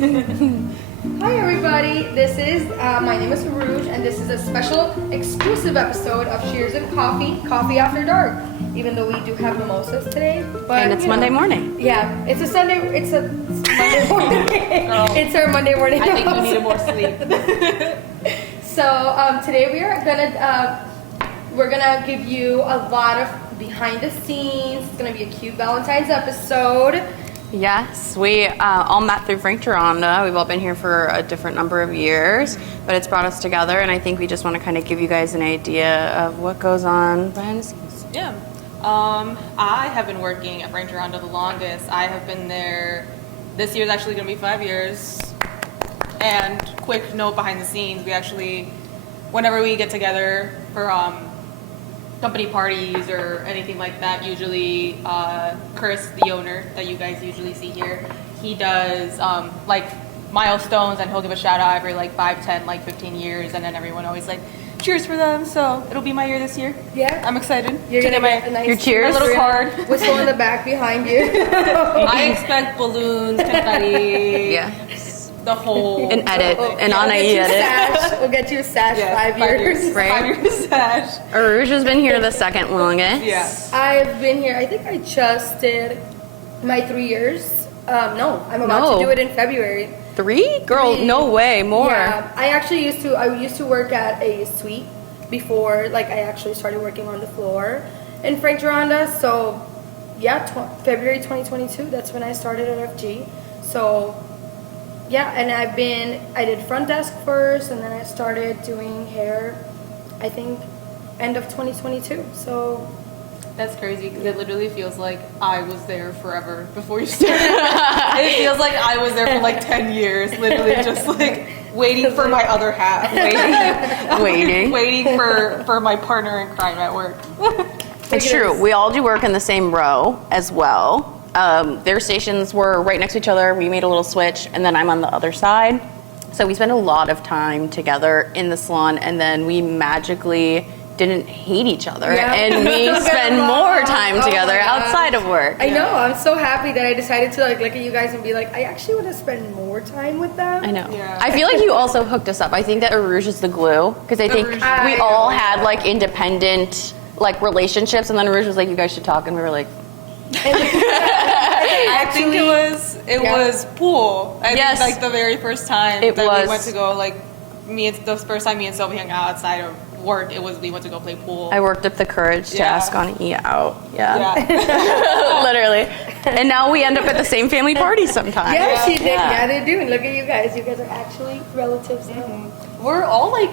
Hi everybody, this is, my name is Rouge, and this is a special exclusive episode of Shears and Coffee, Coffee After Dark. Even though we do have mimosas today. But, and it's Monday morning. Yeah, it's Monday morning. It's our Monday morning. I think we needed more sleep. So today we're gonna give you a lot of behind the scenes. It's gonna be a cute Valentine's episode. Yes, we all met through Frank Geronda. We've all been here for a different number of years, but it's brought us together, and I think we just want to kind of give you guys an idea of what goes on behind the scenes. Yeah. I have been working at Frank Geronda the longest. I have been there, this year's actually going to be 5 years. And quick note behind the scenes, we actually, whenever we get together for company parties or anything like that, usually Chris, the owner that you guys usually see here, he does like milestones, and he'll give a shout out every like 5, 10, like 15 years, and then everyone always like cheers for them. So it'll be my year this year. Yeah, I'm excited. You're to gonna get get a nice your cheers? my little card. Whistle in the back behind you. I expect balloons, confetti. Yeah. The whole An edit, an Anaï edit. We'll get you a sash. Yeah, 5 years. Right. 5 years sash. Rouge has been here the second longest. Yeah. I've been here. I think I just did my 3 years. No, I'm about to do it in February. 3? Girl, 3. no way, more. Yeah, I used to work at a suite before, like, I actually started working on the floor in Frank Geronda. So, yeah, February 2022, that's when I started at FG. So, yeah, and I did front desk first, and then I started doing hair, I think, end of 2022. So, That's crazy because it literally feels like I was there forever before you started. It feels like I was there for like 10 years, literally just like waiting for my other half. Waiting for my partner in crime at work. It's true. We all do work in the same row as well. Their stations were right next to each other. We made a little switch, and then I'm on the other side. So we spent a lot of time together in the salon, and then we magically didn't hate each other, and we spend more time together outside of work. I know. I'm so happy that I decided to like look at you guys and be like, I actually want to spend more time with them. I know. Yeah. I feel like you also hooked us up. I think that Rouge is the glue, because I think we all had like independent like relationships, and then Rouge was like, you guys should talk, and we were like, I think it was pool. I think like the very first time we went to go, like the first time me and Sylvie hung out outside of work, we went to go play pool. I worked up the courage to ask Anaï out. Yeah. Literally. And now we end up at the same family party sometimes. Yeah, she did. Yeah, they do. And look at you guys. You guys are actually relatives now. We're all like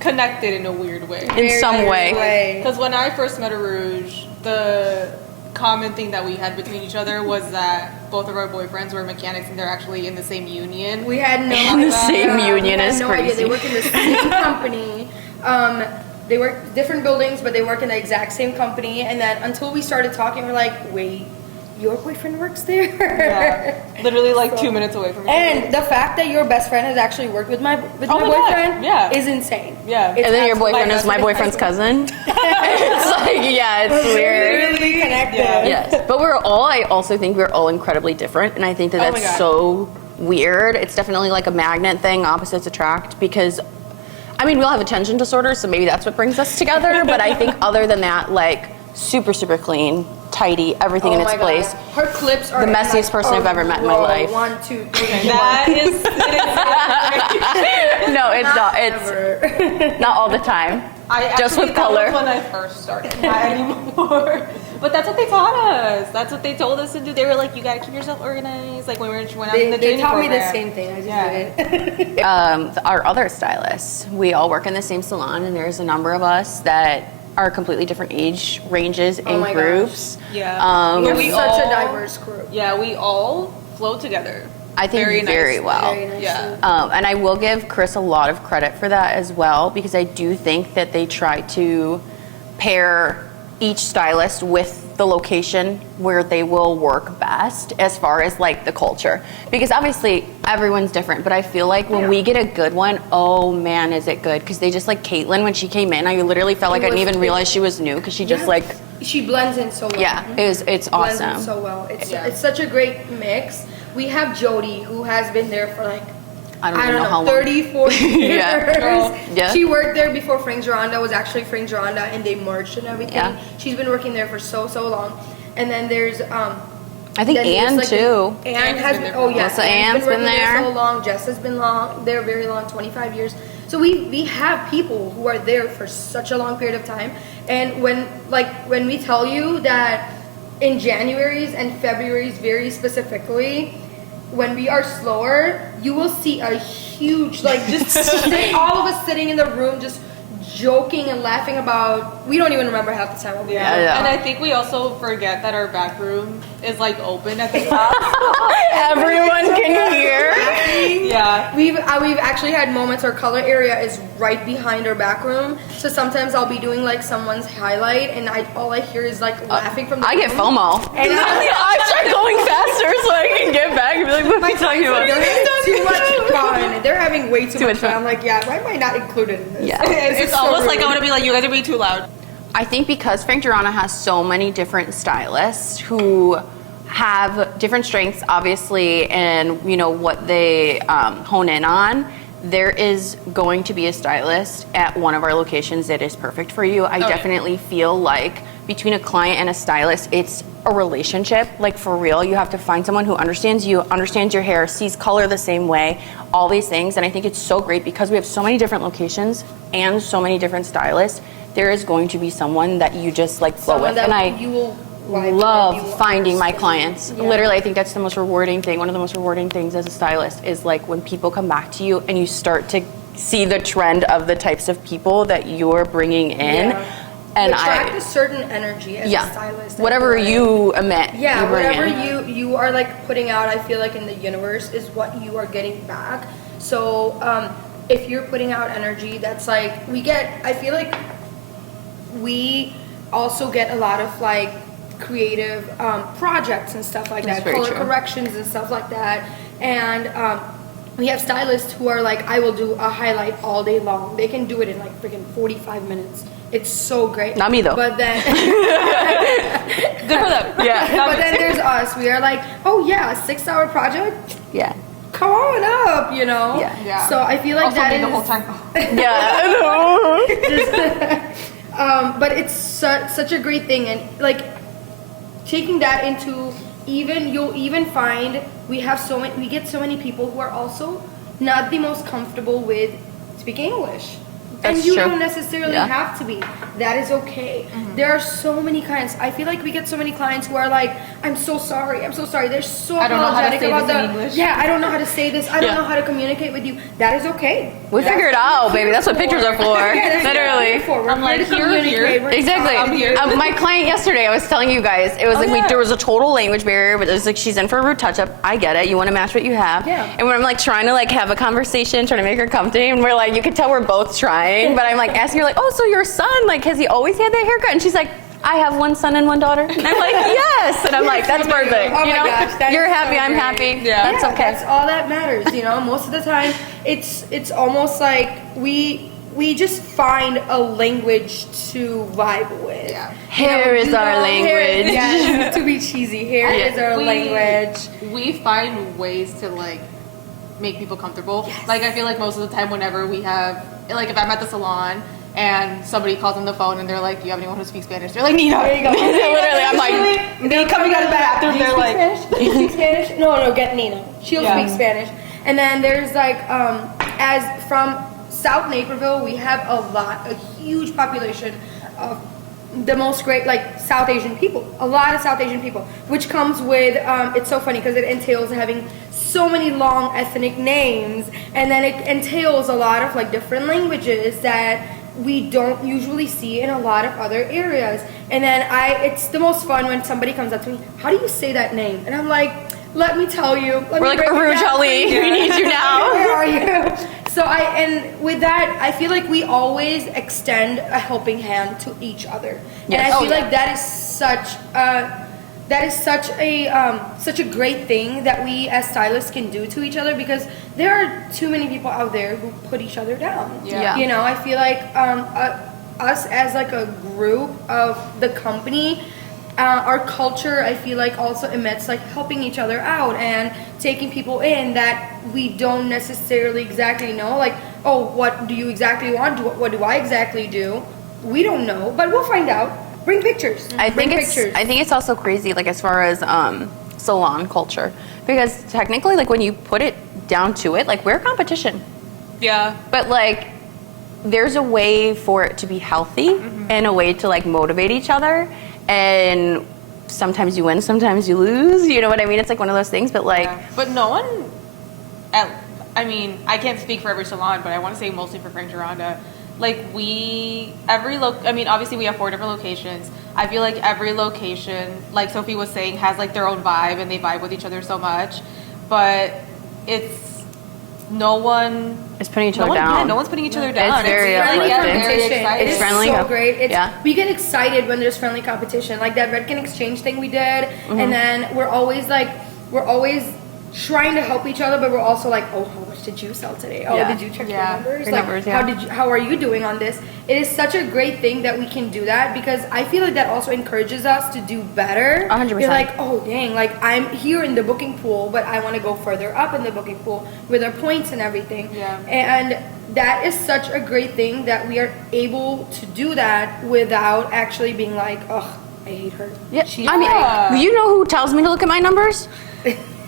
connected in a weird way. In some way. Because when I first met Rouge, the common thing that we had between each other was that both of our boyfriends were mechanics, and they're actually in the same union. We had no in the same union is crazy. They work in the same company. They work different buildings, but they work in the exact same company. And then until we started talking, we're like, wait, your boyfriend works there? Yeah, literally like 2 minutes away from each other. And the fact that your best friend has actually worked with my boyfriend is insane. Yeah. It's and then your boyfriend my is my boyfriend's cousin. It's like, it's weird. Really connected. Yeah. Yes. But I also think we're all incredibly different, and I think that's so weird. It's definitely like a magnet thing, opposites attract, because I mean, we all have attention disorders, so maybe that's what brings us together, but I think other than that, like, super, super clean, tidy, everything in its place. Her clips are the messiest person I've ever met in my life. 1, 2, 3. That is No, it's not. It's not all the time. Just with color. That was when I first started. Not anymore. But that's what they taught us. That's what they told us to do. They were like, you gotta keep yourself organized. Like when I was in the training program. They taught me the same thing. I just did it. Our other stylists, we all work in the same salon, and there's a number of us that are completely different age ranges and groups. Gosh. Yeah. We're such a diverse group. Yeah, we all flow together. I think very well. Very nicely. Yeah. And I will give Chris a lot of credit for that as well, because I do think that they try to pair each stylist with the location where they will work best as far as like the culture, because obviously everyone's different, but I feel like when we get a good one, oh man, is it good, because they just like Caitlin, when she came in, I literally felt like I didn't even realize she was new, because she just like she blends in so well. it's Blends awesome. in so well. It's such a great mix. We have Jody, who has been there for like, I don't know how long. 30, 40 years. Yeah. She worked there before Frank Gironda was actually Frank Gironda, and they merged and everything. Yeah. She's been working there for so long. And then there's I think then there's, Anne like, too. Anne has been been, there oh for a yeah, while. So Anne's been working there. so long. Jess has been there very long, 25 years. So we have people who are there for such a long period of time. And when we tell you that in January's and February's very specifically, when we are slower, you will see a huge, like, just all of us sitting in the room just joking and laughing about, we don't even remember half the time what we Yeah. Yeah. And I think we also forget that our back room is like open at the top. Everyone can hear. Yeah. We've actually had moments our color area is right behind our back room. So sometimes I'll be doing like someone's highlight and all I hear is like laughing from the I get room. FOMO. And I start going faster so I can get back and be like, what are you talking about? they're having too much fun. They're having way too much fun. fun. I'm like, yeah, why am I not included in this? Yeah. It's so almost like rude. I want to be like, you guys are being too loud. I think because Frank Gironda has so many different stylists who have different strengths, obviously, and you know what they hone in on. There is going to be a stylist at one of our locations that is perfect for you. I definitely feel like between a client and a stylist, it's a relationship. Like for real, you have to find someone who understands you, understands your hair, sees color the same way, all these things. And I think it's so great because we have so many different locations and so many different stylists. There is going to be someone that you just like flow Someone with, and that you will vibe with, you will love finding my understand. clients. Yeah. Literally, I think that's the most rewarding thing. One of the most rewarding things as a stylist is like when people come back to you and you start to see the trend of the types of people that you're bringing in. Yeah. And you attract a certain energy as a stylist. I whatever feel like. you emit, Yeah, you bring whatever in. you are like putting out, I feel like in the universe is what you are getting back. So if you're putting out energy, that's like I feel like we also get a lot of like creative projects and stuff like That's that, very color true. corrections and stuff like that. And we have stylists who are like, I will do a highlight all day long. They can do it in like freaking 45 minutes. It's so great. Not me though. But then Good for them. Yeah. but then there's us. We are like, oh yeah, a 6-hour project. Yeah. Come on up, you know. Yeah. Yeah. So I feel like Also that me is the whole time. Yeah. but it's such a great thing, and like taking that into you'll even find we get so many people who are also not the most comfortable with speaking English. That's and you true. don't necessarily Yeah. have to be. That is okay. There are so many clients. I feel like we get so many clients who are like, I'm so sorry. They're so I don't know how to apologetic say about this in the English. yeah. I don't know how to say this. I don't Yeah. know how to communicate with you. That is okay. We figure it out, baby. That's what pictures are for. Yeah, that's what we're Literally. for. We're I'm like, here to here, communicate. here. We're Exactly. I'm here. My client yesterday, I was telling you guys, it was like yeah. there was a total language barrier, but it was like she's in for a root touch-up. I get it. You want to match what you have. Yeah. And when I'm like trying to like have a conversation, trying to make her comfy, and we're like, you can tell we're both trying, but I'm like asking her like, oh, so your son, like, has he always had that haircut? And she's like, I have one son and one daughter. And I'm like, yes. And I'm like, that's perfect. Oh you my know, gosh, that you're is happy, so I'm great. happy. Yeah. That's okay. That's all that matters, you know. Most of the time, it's almost like we just find a language to vibe with. Yeah. Hair is our language. Yes, to be cheesy, hair is our language. We find ways to like make people comfortable. Like I feel like most of the time whenever we have, like if I'm at the salon and somebody calls on the phone and they're like, do you have anyone who speaks Spanish? They're like, Nina. There you go. Literally, I'm like, They coming out of the bathroom, they're like, Do you speak Spanish? No, get Nina. She'll Yeah. speak Spanish. And then there's like, as from South Naperville, we have a huge population of the most great, like, South Asian people. A lot of South Asian people, which comes with, it's so funny because it entails having so many long ethnic names, and then it entails a lot of, like, different languages that we don't usually see in a lot of other areas. And then it's the most fun when somebody comes up to me, how do you say that name? And I'm like, let me tell you. we're like, Aruj Ali, we need you now. Where are you? So and with that, I feel like we always extend a helping hand to each other. Yes. And I Oh, feel like that is such a great thing that we as stylists can do to each other, because there are too many people out there who put each other down. Yeah. You know, I feel like us as like a group of the company, our culture, I feel like, also emits like helping each other out and taking people in that we don't necessarily exactly know. Like, oh, what do you exactly want? What do I exactly do? We don't know, but we'll find out. Bring pictures. I Bring think pictures. I think it's also crazy, like as far as salon culture, because technically, like when you put it down to it, like we're competition, Yeah. but like there's a way for it to be healthy and a way to like motivate each other, and sometimes you win, sometimes you lose. You know what I mean? It's like one of those things, but like. Yeah. But no one, I mean, I can't speak for every salon, but I want to say mostly for Frank Gironda. Like I mean, obviously we have 4 different locations. I feel like every location, like Sophie was saying, has like their own vibe and they vibe with each other so much. But it's no one. It's putting each other Yeah, down. no one's putting each other down. It's very friendly uplifting. very competition. exciting. It is friendly. so great. Yeah. We get excited when there's friendly competition, like that Redken exchange thing we did, and then we're always trying to help each other, but we're also like, oh, how much did you sell today? Oh, Yeah. did you check your Yeah. numbers? Your Like, numbers, yeah. how are you doing on this? It is such a great thing that we can do that, because I feel like that also encourages us to do better. 100%. You're like, oh dang, like I'm here in the booking pool, but I want to go further up in the booking pool with our points and everything. Yeah. And that is such a great thing that we are able to do that without actually being like, oh, I hate her. Yeah. She's I mean, Yeah. you know who tells me to look at my numbers?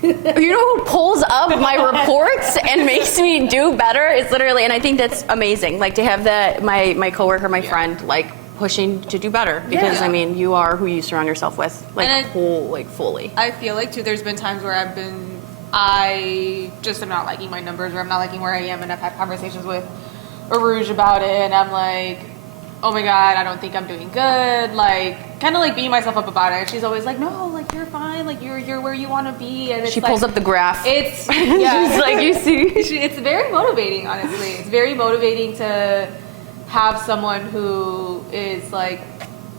You know who pulls up my reports and makes me do better? It's literally, and I think that's amazing. Like to have that, my coworker, my friend, like pushing to do better, because Yeah. I mean, you are who you surround yourself with, like And fully. I feel like too, there's been times where I just am not liking my numbers, or I'm not liking where I am, and I've had conversations with Arouge about it, and I'm like, oh my god, I don't think I'm doing good, like kind of like beating myself up about it. And she's always like, no, like you're fine, like you're where you want to be. And it's She like, pulls up the graph. It's yeah, She's like, you see. It's very motivating, honestly. It's very motivating to have someone who is like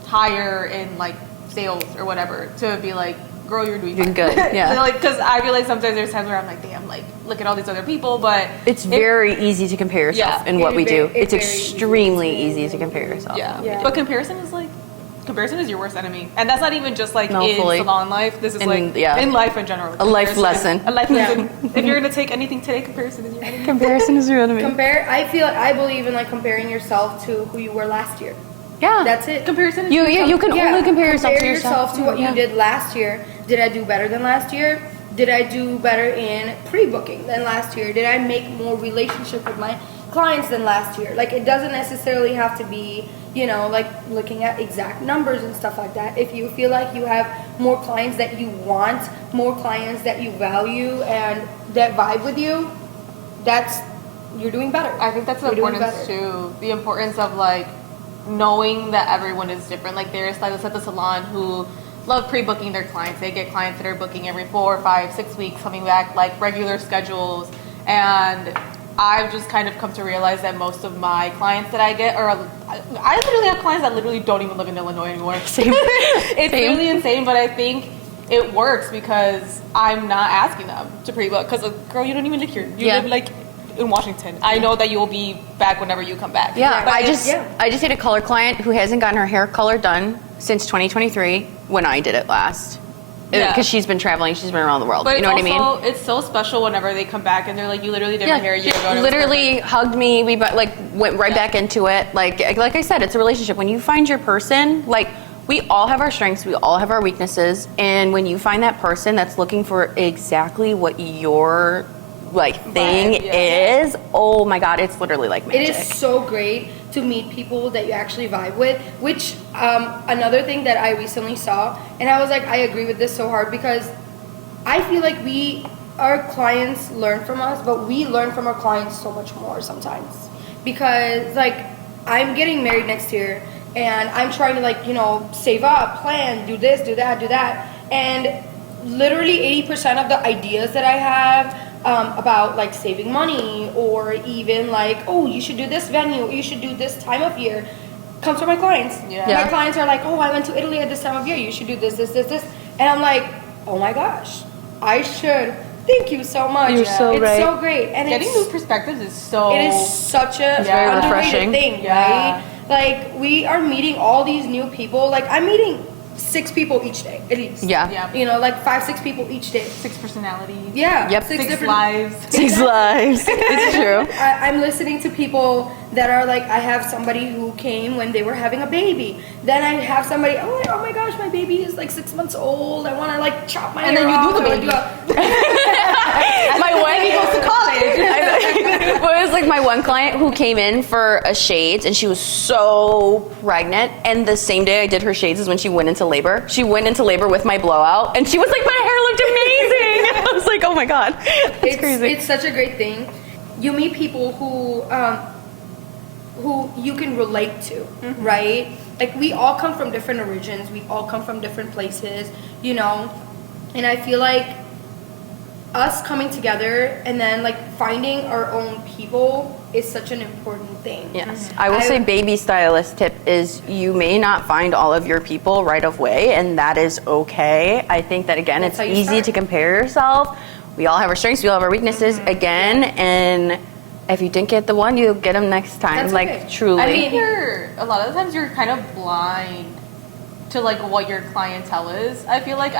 higher in like sales or whatever to be like, girl, you're doing Doing fine. good, yeah. So, like, because I feel like sometimes there's times where I'm like, damn, like look at all these other people, but It's very easy to compare yourself Yeah. in what we do. It's It's very extremely easy to compare yourself. yeah. Yeah. But comparison is your worst enemy, and that's not even just like No, in fully. salon life. This is In- like yeah. in life in general. A life Comparison- lesson. A life Yeah. lesson. If you're gonna take anything today, comparison is your enemy. Comparison is your enemy. I believe in like comparing yourself to who you were last year. Yeah. That's it. Comparison is You can Yeah, only compare yourself to to what Yeah. you did last year. Did I do better than last year? Did I do better in pre-booking than last year? Did I make more relationship with my clients than last year? Like, it doesn't necessarily have to be, like looking at exact numbers and stuff like that. If you feel like you have more clients that you want, more clients that you value and that vibe with you, you're doing better. I think that's the You're doing importance better. too. The importance of like knowing that everyone is different. Like there are stylists at the salon who love pre-booking their clients. They get clients that are booking every 4, 5, 6 weeks, coming back like regular schedules. And I've just kind of come to realize that most of my clients that I get I literally have clients that literally don't even live in Illinois anymore. Same. It's Same. really insane, but I think it works because I'm not asking them to pre-book. Because, girl, you don't even live here. You Yeah. live like in Washington. I know that you'll be back whenever you come back. Yeah, But I it's- just had a color client who hasn't gotten her hair color done since 2023 when I did it last. Yeah. Because she's been traveling, she's been around the world. But You know what I mean? It's so special whenever they come back and they're like, you literally did my hair a year ago. and it was literally perfect." hugged me. We went right Yeah. back into it. Like I said, it's a relationship. When you find your person, like we all have our strengths, we all have our weaknesses, and when you find that person that's looking for exactly what your thing Vibe, yeah. is, oh my god, it's literally like magic. It is so great to meet people that you actually vibe with, which another thing that I recently saw, and I was like, I agree with this so hard, because I feel like our clients learn from us, but we learn from our clients so much more sometimes, because like I'm getting married next year and I'm trying to save up, plan, do this, do that, and literally 80% of the ideas that I have about like saving money, or even like, oh, you should do this venue, you should do this time of year, comes from my clients. Yeah. Yeah. My clients are like, oh, I went to Italy at this time of year, you should do this, and I'm like, oh my gosh, I should. Thank you so much. You're so it's right. so great, and Getting new perspectives is so... it is such a very underrated refreshing. thing, Yeah. right? Like, we are meeting all these new people. Like, I'm meeting 6 people each day, at least. Yeah. Yeah. You know, like 5, 6 people each day. 6 personalities. Yeah. Yep. 6 different lives. 6 lives. It's true. I'm listening to people that are like, I have somebody who came when they were having a baby. Then I have somebody, oh my gosh, my baby is like 6 months old. I want to like chop my And hair then you off. do the I wanna baby. My one He goes to college. Well, it was like my one client who came in for a shades, and she was so pregnant. And the same day I did her shades is when she went into labor. She went into labor with my blowout, and she was like, my hair looked amazing. I was like, oh my god, that's crazy. It's such a great thing. You meet people who you can relate to, right? Like we all come from different origins. We all come from different places, you know. And I feel like us coming together and then like finding our own people is such an important thing. Yes. I will say baby stylist tip is you may not find all of your people right away, and that is okay. I think that again, That's it's how you easy start. to compare yourself. We all have our strengths, we all have our weaknesses again, and if you didn't get the one, you'll get them next time. That's like okay. truly. I mean, A lot of the times you're kind of blind to like what your clientele is. I feel like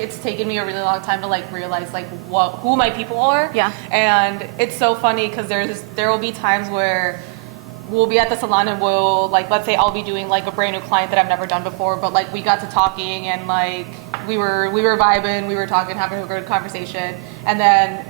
it's taken me a really long time to like realize like who my people are. Yeah. And it's so funny because there will be times where we'll be at the salon and we'll like, let's say I'll be doing like a brand new client that I've never done before, but like we got to talking and like we were vibing, we were talking, having a good conversation, and then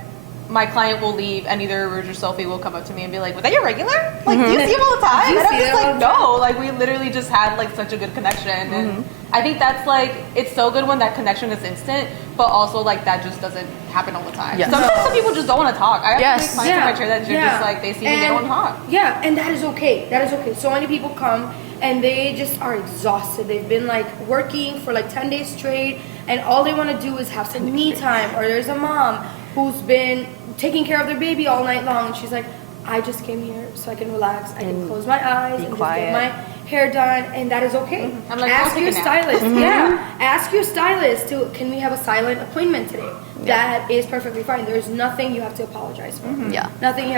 my client will leave and either Rouge or Sophie will come up to me and be like, was that your regular? Like, do you see him all the time? Do you And I'm see just him all like, the time? no. Like, we literally just had like such a good connection. And I think that's like, it's so good when that connection is instant, but also like that just doesn't happen all the time. Yes. Sometimes some people just don't want to talk. I have Yes. to make clients in my chair that are just like, they see me, they don't want to talk. Yeah, and that is okay. That is okay. So many people come and they just are exhausted. They've been like working for like 10 days straight, and all they want to do is have some me time. Or there's a mom who's been taking care of their baby all night long, and she's like, I just came here so I can relax. I can close my eyes and just quiet. get my hair done, and that is okay. I'm like, ask I'll your take a nap. stylist. Yeah, ask your stylist to, can we have a silent appointment today? That is perfectly fine. There's nothing you have to apologize for. Yeah. Nothing you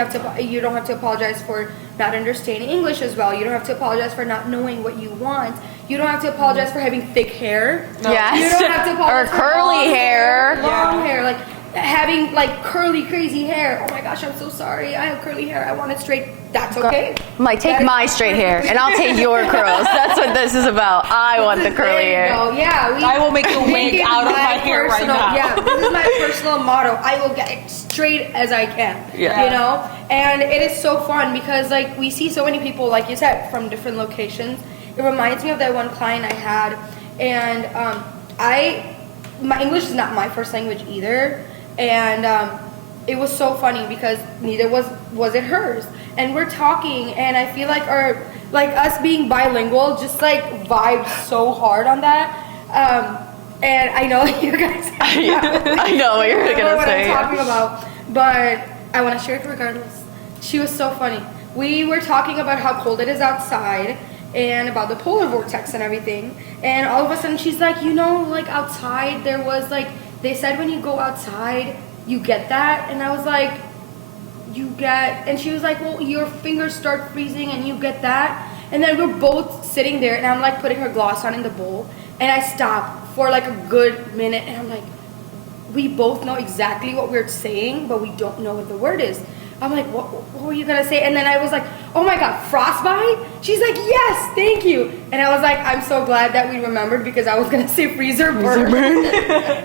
don't have to apologize for not understanding English as well. You don't have to apologize for not knowing what you want. You don't have to apologize for having thick hair. Yes. You don't have to apologize Or for curly long hair. long hair, like having like curly crazy hair. Oh my gosh, I'm so sorry. I have curly hair. I want it straight. That's okay. I'm like, take That is my straight hair, and I'll take your curls. That's what this is about. I want the curly There you hair. go. Yeah, I will make a this wig is out of my hair right personal- now. Yeah, this is my personal motto. I will get it straight as I can. Yeah. You know, and it is so fun because like we see so many people, like you said, from different locations. It reminds me of that one client I had, and my English is not my first language either, and it was so funny because neither was it hers. And we're talking, and I feel like us being bilingual just like vibed so hard on that. And I know you guys. I know what you're I know gonna what say. I'm talking about, but I want to share it regardless. She was so funny. We were talking about how cold it is outside and about the polar vortex and everything. And all of a sudden she's like, you know, like outside there was like, they said when you go outside, you get that. And I was like, and she was like, well, your fingers start freezing and you get that. And then we're both sitting there and I'm like putting her gloss on in the bowl. And I stopped for like a good minute and I'm like, we both know exactly what we're saying, but we don't know what the word is. I'm like, what were you gonna say? And then I was like, oh my God, frostbite? She's like, yes, thank you. And I was like, I'm so glad that we remembered because I was gonna say freezer burn.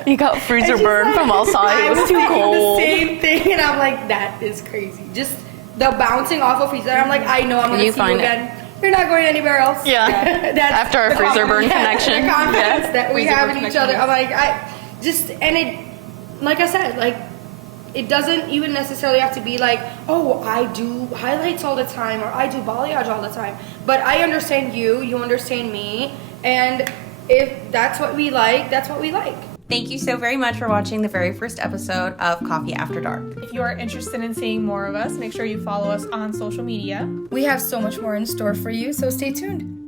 You got freezer And she's burn like, from outside. It was too thinking cold. the same thing, and I'm like, that is crazy. Just the bouncing off of freezer. I'm like, I know I'm gonna You see you find it. again. You're not going anywhere else. Yeah. That's After our the freezer burn confidence- connection. The confidence Yeah. that we Freezer have burn in each connection, other. yes. And it, like I said, like, it doesn't even necessarily have to be like, oh, I do highlights all the time or I do balayage all the time. But I understand you understand me, and if that's what we like, that's what we like. Thank you so very much for watching the very first episode of Coffee After Dark. If you are interested in seeing more of us, make sure you follow us on social media. We have so much more in store for you, so stay tuned.